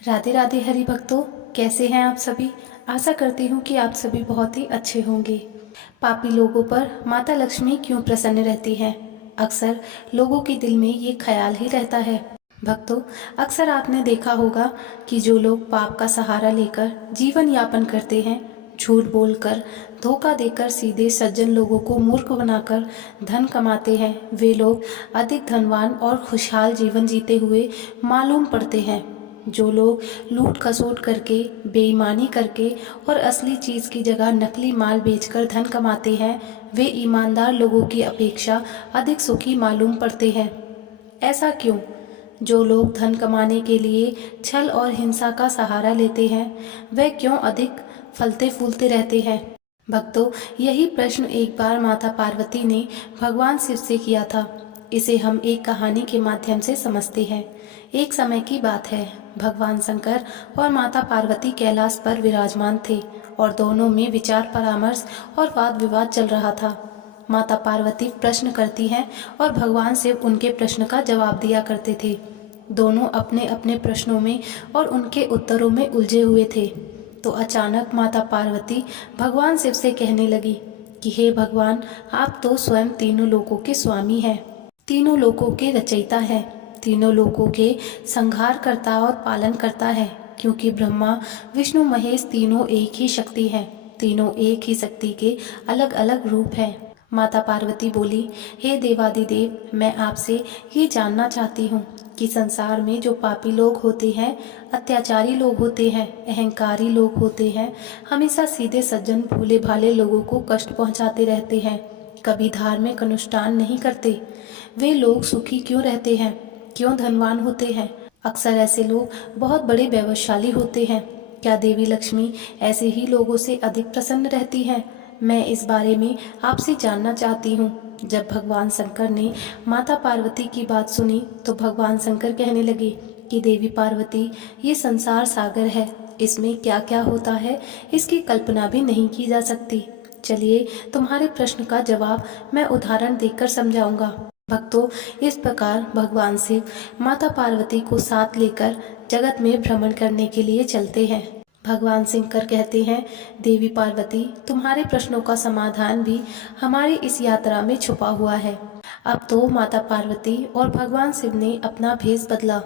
राधे राधे हरि भक्तों, कैसे हैं आप सभी। आशा करती हूँ कि आप सभी बहुत ही अच्छे होंगे। पापी लोगों पर माता लक्ष्मी क्यों प्रसन्न रहती हैं? अक्सर लोगों के दिल में ये ख्याल ही रहता है। भक्तों, अक्सर आपने देखा होगा कि जो लोग पाप का सहारा लेकर जीवन यापन करते हैं, झूठ बोलकर, धोखा देकर, सीधे सज्जन लोगों को मूर्ख बनाकर धन कमाते हैं, वे लोग अधिक धनवान और खुशहाल जीवन जीते हुए मालूम पड़ते हैं। जो लोग लूट खसोट करके, बेईमानी करके और असली चीज़ की जगह नकली माल बेचकर धन कमाते हैं, वे ईमानदार लोगों की अपेक्षा अधिक सुखी मालूम पड़ते हैं। ऐसा क्यों? जो लोग धन कमाने के लिए छल और हिंसा का सहारा लेते हैं, वे क्यों अधिक फलते फूलते रहते हैं? भक्तों, यही प्रश्न एक बार माता पार्वती ने भगवान शिव से किया था। इसे हम एक कहानी के माध्यम से समझते हैं। एक समय की बात है, भगवान शंकर और माता पार्वती कैलाश पर विराजमान थे और दोनों में विचार परामर्श और वाद विवाद चल रहा था। माता पार्वती प्रश्न करती हैं और भगवान शिव उनके प्रश्न का जवाब दिया करते थे। दोनों अपने अपने प्रश्नों में और उनके उत्तरों में उलझे हुए थे। तो अचानक माता पार्वती भगवान शिव से कहने लगी कि हे भगवान, आप तो स्वयं तीनों लोकों के स्वामी हैं, तीनों लोकों के रचयिता हैं, तीनों लोकों के संहार करता और पालन करता है, क्योंकि ब्रह्मा विष्णु महेश तीनों एक ही शक्ति हैं, तीनों एक ही शक्ति के अलग अलग रूप हैं। माता पार्वती बोली, हे देवादिदेव, मैं आपसे ये जानना चाहती हूँ कि संसार में जो पापी लोग होते हैं, अत्याचारी लोग होते हैं, अहंकारी लोग होते हैं, हमेशा सीधे सज्जन भोले भाले लोगों को कष्ट पहुँचाते रहते हैं, कभी धार्मिक अनुष्ठान नहीं करते, वे लोग सुखी क्यों रहते हैं, क्यों धनवान होते हैं? अक्सर ऐसे लोग बहुत बड़े वैभवशाली होते हैं। क्या देवी लक्ष्मी ऐसे ही लोगों से अधिक प्रसन्न रहती हैं? मैं इस बारे में आपसे जानना चाहती हूँ। जब भगवान शंकर ने माता पार्वती की बात सुनी तो भगवान शंकर कहने लगे कि देवी पार्वती, ये संसार सागर है, इसमें क्या क्या होता है इसकी कल्पना भी नहीं की जा सकती। चलिए, तुम्हारे प्रश्न का जवाब मैं उदाहरण देकर समझाऊंगा। भक्तों, इस प्रकार भगवान शिव माता पार्वती को साथ लेकर जगत में भ्रमण करने के लिए चलते हैं। भगवान शंकर कहते हैं, देवी पार्वती, तुम्हारे प्रश्नों का समाधान भी हमारी इस यात्रा में छुपा हुआ है। अब तो माता पार्वती और भगवान शिव ने अपना भेष बदला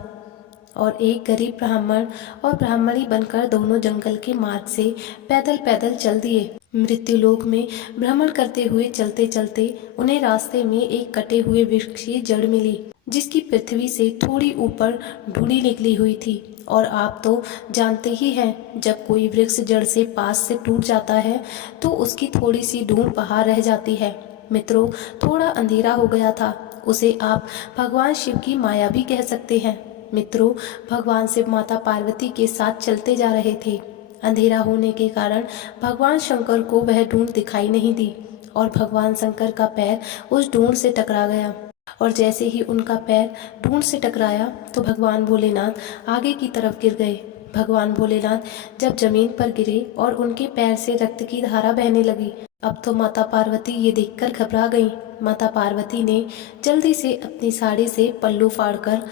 और एक गरीब ब्राह्मण और ब्राह्मणी बनकर दोनों जंगल के मार्ग से पैदल पैदल चल दिए। मृत्यु लोक में भ्रमण करते हुए चलते चलते उन्हें रास्ते में एक कटे हुए वृक्ष की जड़ मिली, जिसकी पृथ्वी से थोड़ी ऊपर ढूंढी निकली हुई थी। और आप तो जानते ही हैं, जब कोई वृक्ष जड़ से पास से टूट जाता है तो उसकी थोड़ी सी ढूंढ बाहर रह जाती है। मित्रों, थोड़ा अंधेरा हो गया था, उसे आप भगवान शिव की माया भी कह सकते हैं। मित्रों, भगवान शिव माता पार्वती के साथ चलते जा रहे थे। अंधेरा होने के कारण भगवान शंकर को वह ढूंढ दिखाई नहीं दी और भगवान शंकर का पैर उस ढूंढ से टकरा गया। और जैसे ही उनका पैर ढूंढ से टकराया तो भगवान भोलेनाथ आगे की तरफ गिर गए। भगवान भोलेनाथ जब जमीन पर गिरे और उनके पैर से रक्त की धारा बहने लगी, अब तो माता पार्वती ये देखकर घबरा गईं। माता पार्वती ने जल्दी से अपनी साड़ी से पल्लू फाड़कर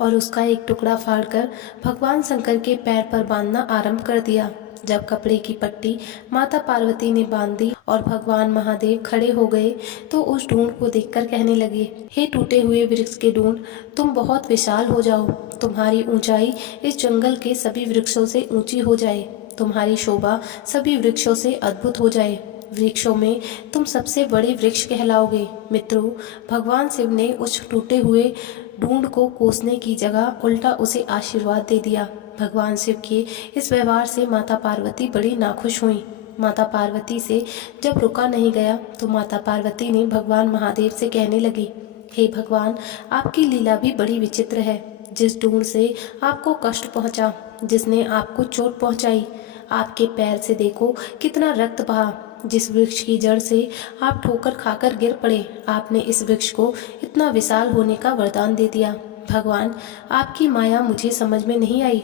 और उसका एक टुकड़ा फाड़कर भगवान शंकर के पैर पर बांधना आरंभ कर दिया। जब कपड़े की पट्टी माता पार्वती ने बांध दी और भगवान महादेव खड़े हो गए तो उस ढूंढ को देखकर कहने लगे, हे टूटे हुए वृक्ष के ढूंढ, तुम बहुत विशाल हो जाओ, तुम्हारी ऊंचाई इस जंगल के सभी वृक्षों से ऊंची हो जाए, तुम्हारी शोभा सभी वृक्षों से अद्भुत हो जाए, वृक्षों में तुम सबसे बड़े वृक्ष कहलाओगे। मित्रों, भगवान शिव ने उस टूटे हुए ढूंढ को कोसने की जगह उल्टा उसे आशीर्वाद दे दिया। भगवान शिव के इस व्यवहार से माता पार्वती बड़ी नाखुश हुई। माता पार्वती से जब रुका नहीं गया तो माता पार्वती ने भगवान महादेव से कहने लगी, हे भगवान, आपकी लीला भी बड़ी विचित्र है। जिस ढूंढ से आपको कष्ट पहुंचा, जिसने आपको चोट पहुंचाई, आपके पैर से देखो कितना रक्त बहा। जिस वृक्ष की जड़ से आप ठोकर खाकर गिर पड़े, आपने इस वृक्ष को इतना विशाल होने का वरदान दे दिया। भगवान, आपकी माया मुझे समझ में नहीं आई,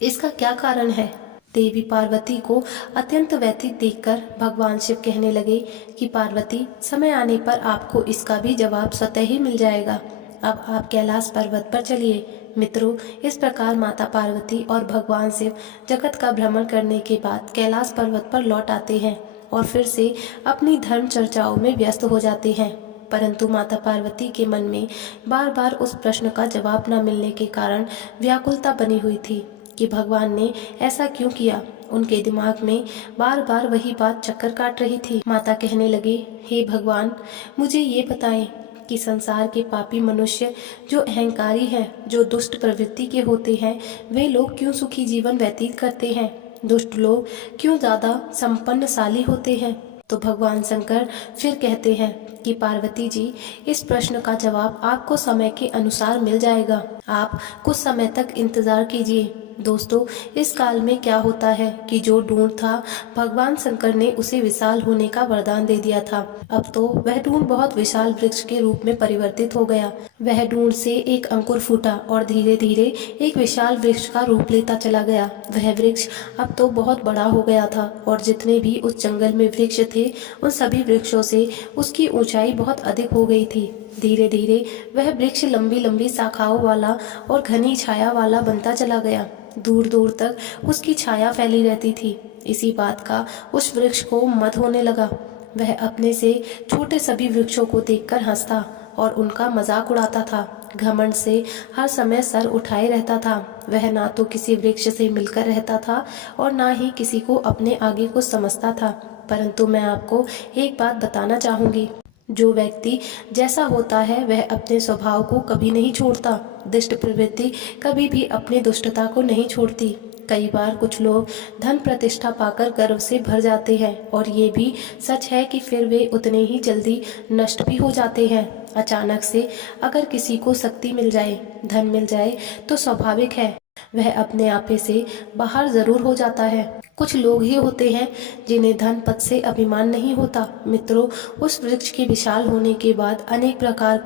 इसका क्या कारण है? देवी पार्वती को अत्यंत व्यथित देखकर भगवान शिव कहने लगे कि पार्वती, समय आने पर आपको इसका भी जवाब स्वतः ही मिल जाएगा। अब आप कैलाश पर्वत पर चलिए, मित्रों, इस प्रकार माता पार्वती और भगवान शिव जगत का भ्रमण करने के बाद कैलाश पर्वत पर लौट आते हैं और फिर से अपनी धर्म चर्चाओं में व्यस्त हो जाते हैं। परंतु माता पार्वती के मन में बार बार उस प्रश्न का जवाब न मिलने के कारण व्याकुलता बनी हुई थी कि भगवान ने ऐसा क्यों किया। उनके दिमाग में बार बार वही बात चक्कर काट रही थी। माता कहने लगे, हे भगवान, मुझे ये बताएं कि संसार के पापी मनुष्य जो अहंकारी हैं, जो दुष्ट प्रवृत्ति के होते हैं, वे लोग क्यों सुखी जीवन व्यतीत करते हैं? दुष्ट लोग क्यों ज्यादा संपन्नशाली होते हैं? तो भगवान शंकर फिर कहते हैं कि पार्वती जी, इस प्रश्न का जवाब आपको समय के अनुसार मिल जाएगा। आप कुछ समय तक इंतजार कीजिए। दोस्तों, इस काल में क्या होता है कि जो ढूंढ था, भगवान शंकर ने उसे विशाल होने का वरदान दे दिया था। अब तो वह ढूंढ बहुत विशाल वृक्ष के रूप में परिवर्तित हो गया। वह ढूंढ से एक अंकुर फूटा और धीरे धीरे एक विशाल वृक्ष का रूप लेता चला गया। वह वृक्ष अब तो बहुत बड़ा हो गया था और जितने भी उस जंगल में वृक्ष थे, उन सभी वृक्षों से उसकी ऊंचाई बहुत अधिक हो गई थी। धीरे धीरे वह वृक्ष लंबी लंबी शाखाओं वाला और घनी छाया वाला बनता चला गया। दूर दूर तक उसकी छाया फैली रहती थी। इसी बात का उस वृक्ष को मद होने लगा। वह अपने से छोटे सभी वृक्षों को देखकर हंसता और उनका मजाक उड़ाता था। घमंड से हर समय सर उठाए रहता था। वह ना तो किसी वृक्ष से मिलकर रहता था और ना ही किसी को अपने आगे को समझता था। परंतु मैं आपको एक बात बताना चाहूंगी, जो व्यक्ति जैसा होता है वह अपने स्वभाव को कभी नहीं छोड़ता। दुष्ट प्रवृत्ति कभी भी अपनी दुष्टता को नहीं छोड़ती। कई बार कुछ लोग धन प्रतिष्ठा पाकर गर्व से भर जाते हैं और ये भी सच है कि फिर वे उतने ही जल्दी नष्ट भी हो जाते हैं। अचानक से अगर किसी को शक्ति मिल जाए, धन मिल जाए, तो स्वाभाविक है वह अपने आपे से बाहर जरूर हो जाता है। कुछ लोग ही होते हैं जिन्हें धन पद से अभिमान नहीं होता। मित्रों, उस वृक्ष के विशाल होने के बाद अनेक प्रकार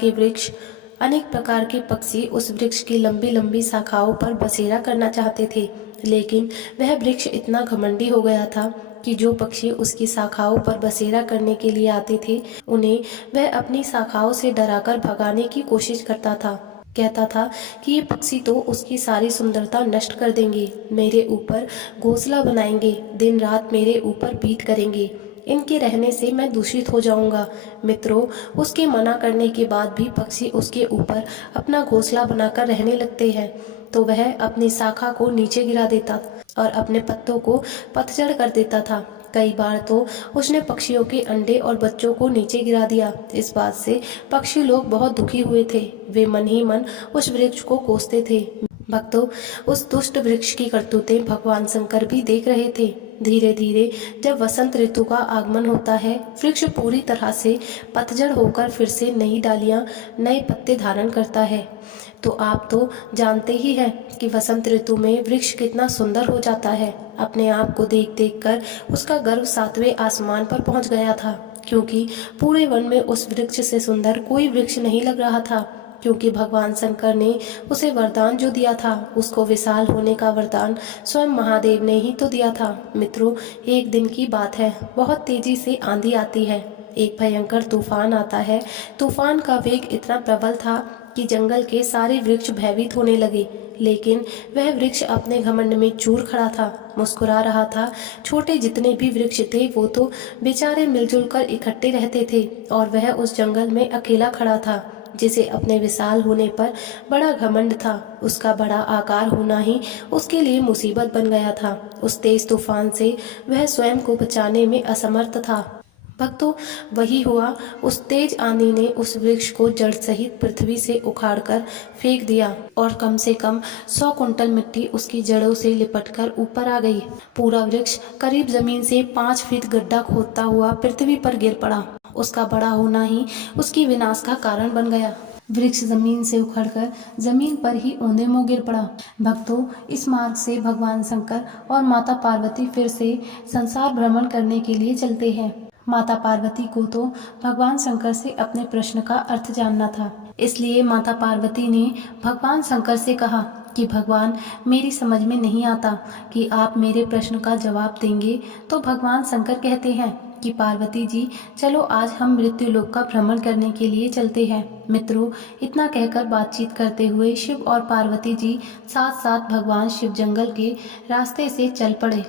के पक्षी उस वृक्ष की लंबी लंबी शाखाओं पर बसेरा करना चाहते थे, लेकिन वह वृक्ष इतना घमंडी हो गया था कि जो पक्षी उसकी शाखाओं पर बसेरा करने के लिए आते थे, उन्हें वह अपनी शाखाओं से डराकर भगाने की कोशिश करता था। कहता था कि ये पक्षी तो उसकी सारी सुंदरता नष्ट कर देंगे, मेरे ऊपर घोंसला बनाएंगे, दिन रात मेरे ऊपर पीठ करेंगे, इनके रहने से मैं दूषित हो जाऊंगा। मित्रों, उसके मना करने के बाद भी पक्षी उसके ऊपर अपना घोंसला बनाकर रहने लगते हैं, तो वह अपनी शाखा को नीचे गिरा देता और अपने पत्तों को पतझड़ कर देता था। कई बार तो उसने पक्षियों के अंडे और बच्चों को नीचे गिरा दिया। इस बात से पक्षी लोग बहुत दुखी हुए थे। वे मन ही मन उस वृक्ष को कोसते थे। भक्तों, उस दुष्ट वृक्ष की करतूतें भगवान शंकर भी देख रहे थे। धीरे धीरे जब वसंत ऋतु का आगमन होता है, वृक्ष पूरी तरह से पतझड़ होकर फिर से नई डालियां, नए पत्ते धारण करता है। तो आप तो जानते ही हैं कि वसंत ऋतु में वृक्ष कितना सुंदर हो जाता है। अपने आप को देख देख कर उसका गर्व 7वें आसमान पर पहुंच गया था, क्योंकि पूरे वन में उस वृक्ष से सुंदर कोई वृक्ष नहीं लग रहा था। क्योंकि भगवान शंकर ने उसे वरदान जो दिया था, उसको विशाल होने का वरदान स्वयं महादेव ने ही तो दिया था। मित्रों, एक दिन की बात है, बहुत तेजी से आंधी आती है, एक भयंकर तूफान आता है। तूफान का वेग इतना प्रबल था कि जंगल के सारे वृक्ष भयभीत होने लगे, लेकिन वह वृक्ष अपने घमंड में चूर खड़ा था, मुस्कुरा रहा था। छोटे जितने भी वृक्ष थे वो तो बेचारे मिलजुल कर इकट्ठे रहते थे और वह उस जंगल में अकेला खड़ा था, जिसे अपने विशाल होने पर बड़ा घमंड था। उसका बड़ा आकार होना ही उसके लिए मुसीबत बन गया था। उस तेज तूफान से वह स्वयं को बचाने में असमर्थ था। भक्तों, वही हुआ। उस तेज आंधी ने उस वृक्ष को जड़ सहित पृथ्वी से उखाड़कर फेंक दिया और कम से कम 100 कुंटल मिट्टी उसकी जड़ों से लिपटकर ऊपर आ गई। पूरा वृक्ष करीब जमीन से 5 फीट गड्ढा खोदता हुआ पृथ्वी पर गिर पड़ा। उसका बड़ा होना ही उसकी विनाश का कारण बन गया। वृक्ष जमीन से उखड़कर जमीन पर ही औंधे मुंह गिर पड़ा। भक्तों, इस मार्ग से भगवान शंकर और माता पार्वती फिर से संसार भ्रमण करने के लिए चलते हैं। माता पार्वती को तो भगवान शंकर से अपने प्रश्न का अर्थ जानना था, इसलिए माता पार्वती ने भगवान शंकर से कहा कि भगवान, मेरी समझ में नहीं आता कि आप मेरे प्रश्न का जवाब देंगे। तो भगवान शंकर कहते हैं कि पार्वती जी चलो आज हम मृत्यु लोक का भ्रमण करने के लिए चलते हैं। मित्रों, इतना कहकर बातचीत करते हुए शिव और पार्वती जी साथ साथ भगवान शिव जंगल के रास्ते से चल पड़े,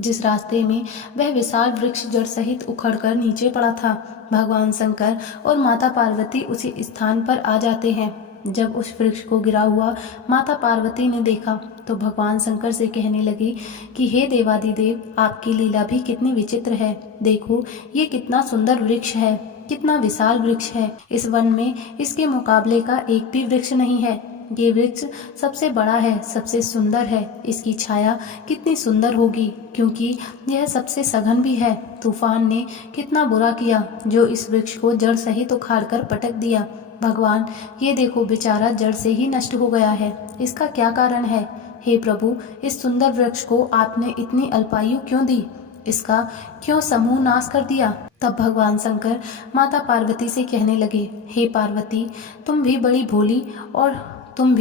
जिस रास्ते में वह विशाल वृक्ष जड़ सहित उखड़कर नीचे पड़ा था। भगवान शंकर और माता पार्वती उसी स्थान पर आ जाते हैं। जब उस वृक्ष को गिरा हुआ माता पार्वती ने देखा तो भगवान शंकर से कहने लगी कि हे देवादिदेव, आपकी लीला भी कितनी विचित्र है। देखो, ये कितना सुंदर वृक्ष है, कितना विशाल वृक्ष है। इस वन में इसके मुकाबले का एक भी वृक्ष नहीं है। ये वृक्ष सबसे बड़ा है, सबसे सुंदर है। इसकी छाया कितनी सुंदर होगी, क्योंकि यह सबसे सघन भी है। तूफान ने कितना बुरा किया जो इस वृक्ष को जड़ सहित उखाड़ कर पटक दिया। भगवान, ये देखो, बेचारा जड़ से ही नष्ट हो गया है। इसका क्या कारण है? हे प्रभु, इस सुंदर वृक्ष को आपने इतनी अल्पायु क्यों दी? इसका क्यों समूह नाश कर दिया? तब भगवान शंकर माता पार्वती से कहने लगे, हे पार्वती, तुम भी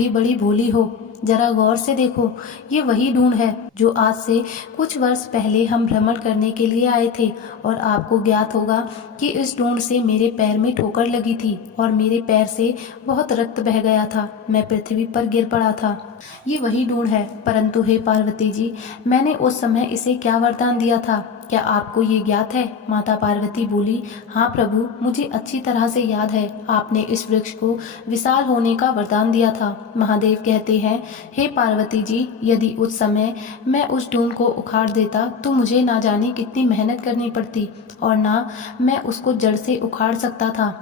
बड़ी भोली हो। जरा गौर से देखो, ये वही ढूंढ है जो आज से कुछ वर्ष पहले हम भ्रमण करने के लिए आए थे। और आपको ज्ञात होगा कि इस ढूंढ से मेरे पैर में ठोकर लगी थी और मेरे पैर से बहुत रक्त बह गया था। मैं पृथ्वी पर गिर पड़ा था। ये वही ढूंढ है। परंतु हे पार्वती जी, मैंने उस समय इसे क्या वरदान दिया था, क्या आपको ये ज्ञात है? माता पार्वती बोली, हाँ प्रभु, मुझे अच्छी तरह से याद है। आपने इस वृक्ष को विशाल होने का वरदान दिया था। महादेव कहते हैं, हे पार्वती जी, यदि उस समय मैं उस ढूंढ को उखाड़ देता तो मुझे ना जाने कितनी मेहनत करनी पड़ती और ना मैं उसको जड़ से उखाड़ सकता था।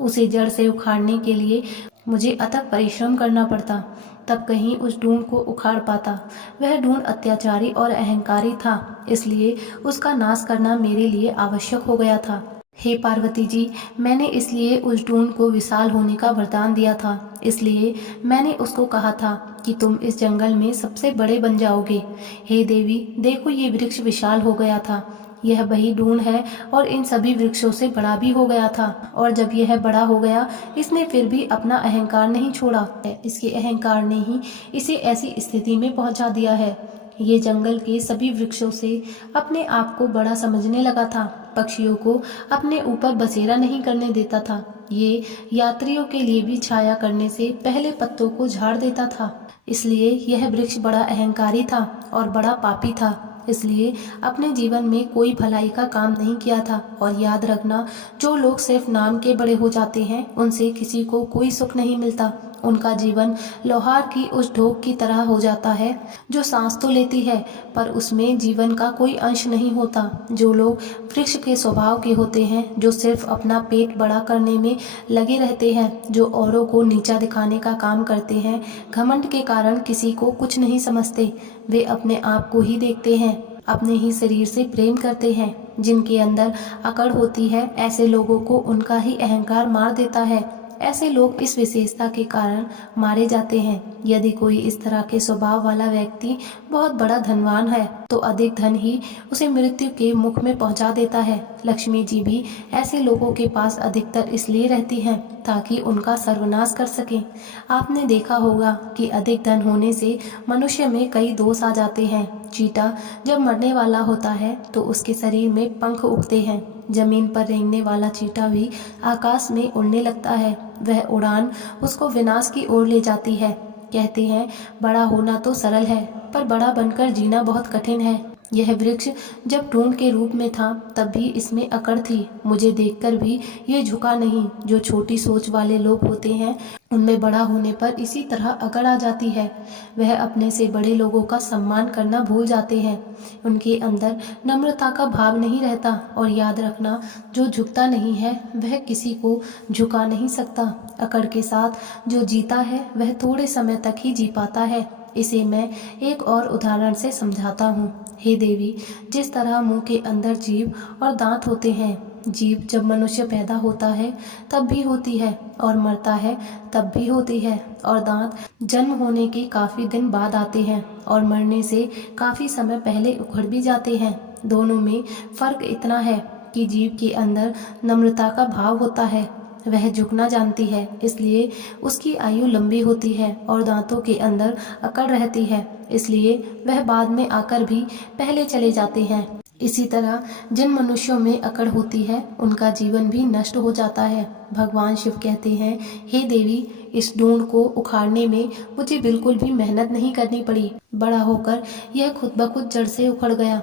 उसे जड़ से उखाड़ने के लिए मुझे अथक परिश्रम करना पड़ता, तब कहीं उस ढूंढ को उखाड़ पाता। वह ढूंढ अत्याचारी और अहंकारी था, इसलिए उसका नाश करना मेरे लिए आवश्यक हो गया था। हे पार्वती जी, मैंने इसलिए उस ढूंढ को विशाल होने का वरदान दिया था। इसलिए मैंने उसको कहा था कि तुम इस जंगल में सबसे बड़े बन जाओगे। हे देवी, देखो, ये वृक्ष विशाल हो गया था। यह वही ढूंढ है और इन सभी वृक्षों से बड़ा भी हो गया था। और जब यह बड़ा हो गया, इसने फिर भी अपना अहंकार नहीं छोड़ा। इसके अहंकार ने ही इसे ऐसी स्थिति में पहुंचा दिया है। ये जंगल के सभी वृक्षों से अपने आप को बड़ा समझने लगा था। पक्षियों को अपने ऊपर बसेरा नहीं करने देता था। ये यात्रियों के लिए भी छाया करने से पहले पत्तों को झाड़ देता था। इसलिए यह वृक्ष बड़ा अहंकारी था और बड़ा पापी था। इसलिए अपने जीवन में कोई भलाई का काम नहीं किया था। और याद रखना, जो लोग सिर्फ नाम के बड़े हो जाते हैं, उनसे किसी को कोई सुख नहीं मिलता। उनका जीवन लोहार की उस ढोक की तरह हो जाता है जो सांस तो लेती है पर उसमें जीवन का कोई अंश नहीं होता। जो लोग वृक्ष के स्वभाव के होते हैं, जो सिर्फ अपना पेट बड़ा करने में लगे रहते हैं, जो औरों को नीचा दिखाने का काम करते हैं, घमंड के कारण किसी को कुछ नहीं समझते, वे अपने आप को ही देखते हैं, अपने ही शरीर से प्रेम करते हैं, जिनके अंदर अकड़ होती है, ऐसे लोगों को उनका ही अहंकार मार देता है। ऐसे लोग इस विशेषता के कारण मारे जाते हैं। यदि कोई इस तरह के स्वभाव वाला व्यक्ति बहुत बड़ा धनवान है तो अधिक धन ही उसे मृत्यु के मुख में पहुंचा देता है। लक्ष्मी जी भी ऐसे लोगों के पास अधिकतर इसलिए रहती हैं ताकि उनका सर्वनाश कर सकें। आपने देखा होगा कि अधिक धन होने से मनुष्य में कई दोष आ जाते हैं। चींटा जब मरने वाला होता है तो उसके शरीर में पंख उगते हैं। जमीन पर रेंगने वाला चींटा भी आकाश में उड़ने लगता है। वह उड़ान उसको विनाश की ओर ले जाती है। कहते हैं, बड़ा होना तो सरल है पर बड़ा बनकर जीना बहुत कठिन है। यह वृक्ष जब ढूंढ के रूप में था तब भी इसमें अकड़ थी। मुझे देखकर भी ये झुका नहीं। जो छोटी सोच वाले लोग होते हैं उनमें बड़ा होने पर इसी तरह अकड़ आ जाती है। वह अपने से बड़े लोगों का सम्मान करना भूल जाते हैं। उनके अंदर नम्रता का भाव नहीं रहता। और याद रखना, जो झुकता नहीं है वह किसी को झुका नहीं सकता। अकड़ के साथ जो जीता है वह थोड़े समय तक ही जी पाता है। इसे मैं एक और उदाहरण से समझाता हूँ। हे देवी, जिस तरह मुंह के अंदर जीभ और दांत होते हैं, जीभ जब मनुष्य पैदा होता है तब भी होती है और मरता है तब भी होती है, और दांत जन्म होने के काफ़ी दिन बाद आते हैं और मरने से काफ़ी समय पहले उखड़ भी जाते हैं। दोनों में फ़र्क इतना है कि जीभ के अंदर नम्रता का भाव होता है, वह झुकना जानती है, इसलिए उसकी आयु लंबी होती है, और दांतों के अंदर अकड़ रहती है, इसलिए वह बाद में आकर भी पहले चले जाते हैं। इसी तरह जिन मनुष्यों में अकड़ होती है उनका जीवन भी नष्ट हो जाता है। भगवान शिव कहते हैं, हे देवी, इस ढूंढ को उखाड़ने में मुझे बिल्कुल भी मेहनत नहीं करनी पड़ी। बड़ा होकर यह खुद ब खुद जड़ से उखड़ गया।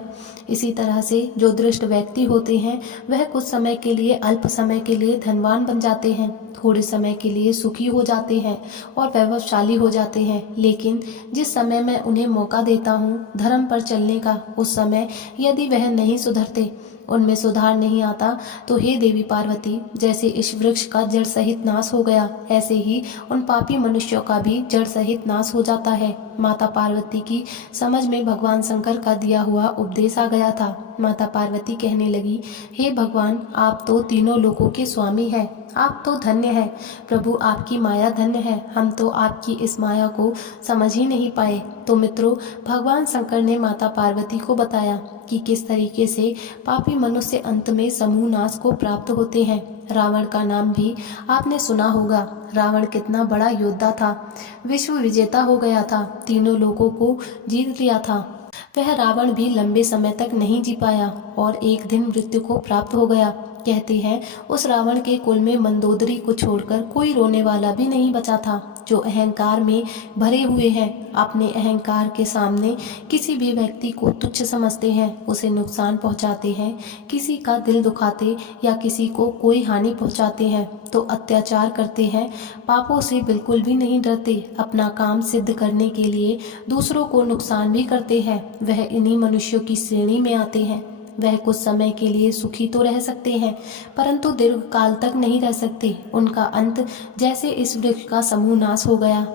इसी तरह से जो दृष्ट व्यक्ति होते हैं वह कुछ समय के लिए, अल्प समय के लिए धनवान बन जाते हैं, थोड़े समय के लिए सुखी हो जाते हैं और वैभवशाली हो जाते हैं। लेकिन जिस समय मैं उन्हें मौका देता हूँ धर्म पर चलने का, उस समय यदि वह नहीं सुधरते, उनमें सुधार नहीं आता, तो हे देवी पार्वती, जैसे इस वृक्ष का जड़ सहित नाश हो गया, ऐसे ही उन पापी मनुष्यों का भी जड़ सहित नाश हो जाता है। माता पार्वती की समझ में भगवान शंकर का दिया हुआ उपदेश आ गया था। माता पार्वती कहने लगी, हे भगवान, आप तो तीनों लोकों के स्वामी हैं, आप तो धन्य है प्रभु, आपकी माया धन्य है, हम तो आपकी इस माया को समझ ही नहीं पाए। तो मित्रों, भगवान शंकर ने माता पार्वती को बताया कि किस तरीके से पापी मनुष्य अंत में समूह नाश को प्राप्त होते हैं। रावण का नाम भी आपने सुना होगा। रावण कितना बड़ा योद्धा था, विश्व विजेता हो गया था, तीनों लोगों को जीत लिया था। वह रावण भी लंबे समय तक नहीं जी पाया और एक दिन मृत्यु को प्राप्त हो गया। कहते हैं उस रावण के कुल में मंदोदरी को छोड़कर कोई रोने वाला भी नहीं बचा था। जो अहंकार में भरे हुए हैं, अपने अहंकार के सामने किसी भी व्यक्ति को तुच्छ समझते हैं, उसे नुकसान पहुंचाते हैं, किसी का दिल दुखाते या किसी को कोई हानि पहुंचाते हैं, तो अत्याचार करते हैं, पापों से बिल्कुल भी नहीं डरते, अपना काम सिद्ध करने के लिए दूसरों को नुकसान भी करते हैं, वह इन्हीं मनुष्यों की श्रेणी में आते हैं। वह कुछ समय के लिए सुखी तो रह सकते हैं, परंतु दीर्घ काल तक नहीं रह सकते। उनका अंत जैसे इस वृक्ष का समूह नाश हो गया,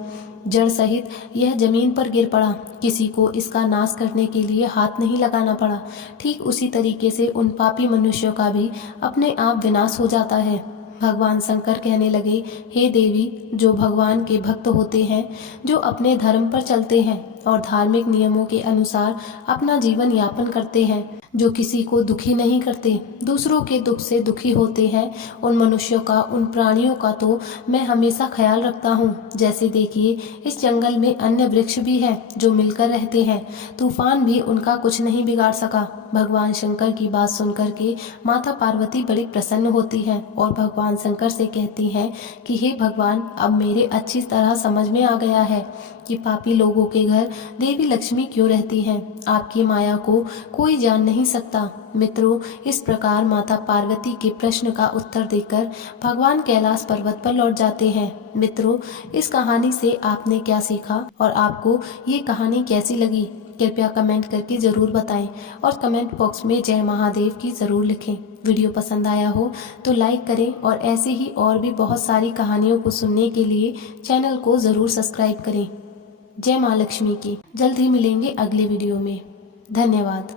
जड़ सहित यह जमीन पर गिर पड़ा, किसी को इसका नाश करने के लिए हाथ नहीं लगाना पड़ा। ठीक उसी तरीके से उन पापी मनुष्यों का भी अपने आप विनाश हो जाता है। भगवान शंकर कहने लगे, हे देवी, जो भगवान के भक्त होते हैं, जो अपने धर्म पर चलते हैं और धार्मिक नियमों के अनुसार अपना जीवन यापन करते हैं, जो किसी को दुखी नहीं करते, दूसरों के दुख से दुखी होते हैं, उन मनुष्यों का, उन प्राणियों का तो मैं हमेशा ख्याल रखता हूँ। जैसे देखिए, इस जंगल में अन्य वृक्ष भी हैं जो मिलकर रहते हैं, तूफान भी उनका कुछ नहीं बिगाड़ सका। भगवान शंकर की बात सुनकर के माता पार्वती बड़ी प्रसन्न होती हैं और भगवान शंकर से कहती हैं कि हे भगवान, अब मेरे अच्छी तरह समझ में आ गया है कि पापी लोगों के घर देवी लक्ष्मी क्यों रहती हैं। आपकी माया को कोई जान नहीं सकता। मित्रों, इस प्रकार माता पार्वती के प्रश्न का उत्तर देकर भगवान कैलाश पर्वत पर लौट जाते हैं। मित्रों, इस कहानी से आपने क्या सीखा और आपको ये कहानी कैसी लगी, कृपया कमेंट करके ज़रूर बताएं और कमेंट बॉक्स में जय महादेव की ज़रूर लिखें। वीडियो पसंद आया हो तो लाइक करें और ऐसे ही और भी बहुत सारी कहानियों को सुनने के लिए चैनल को ज़रूर सब्सक्राइब करें। जय माँ लक्ष्मी की। जल्द ही मिलेंगे अगले वीडियो में। धन्यवाद।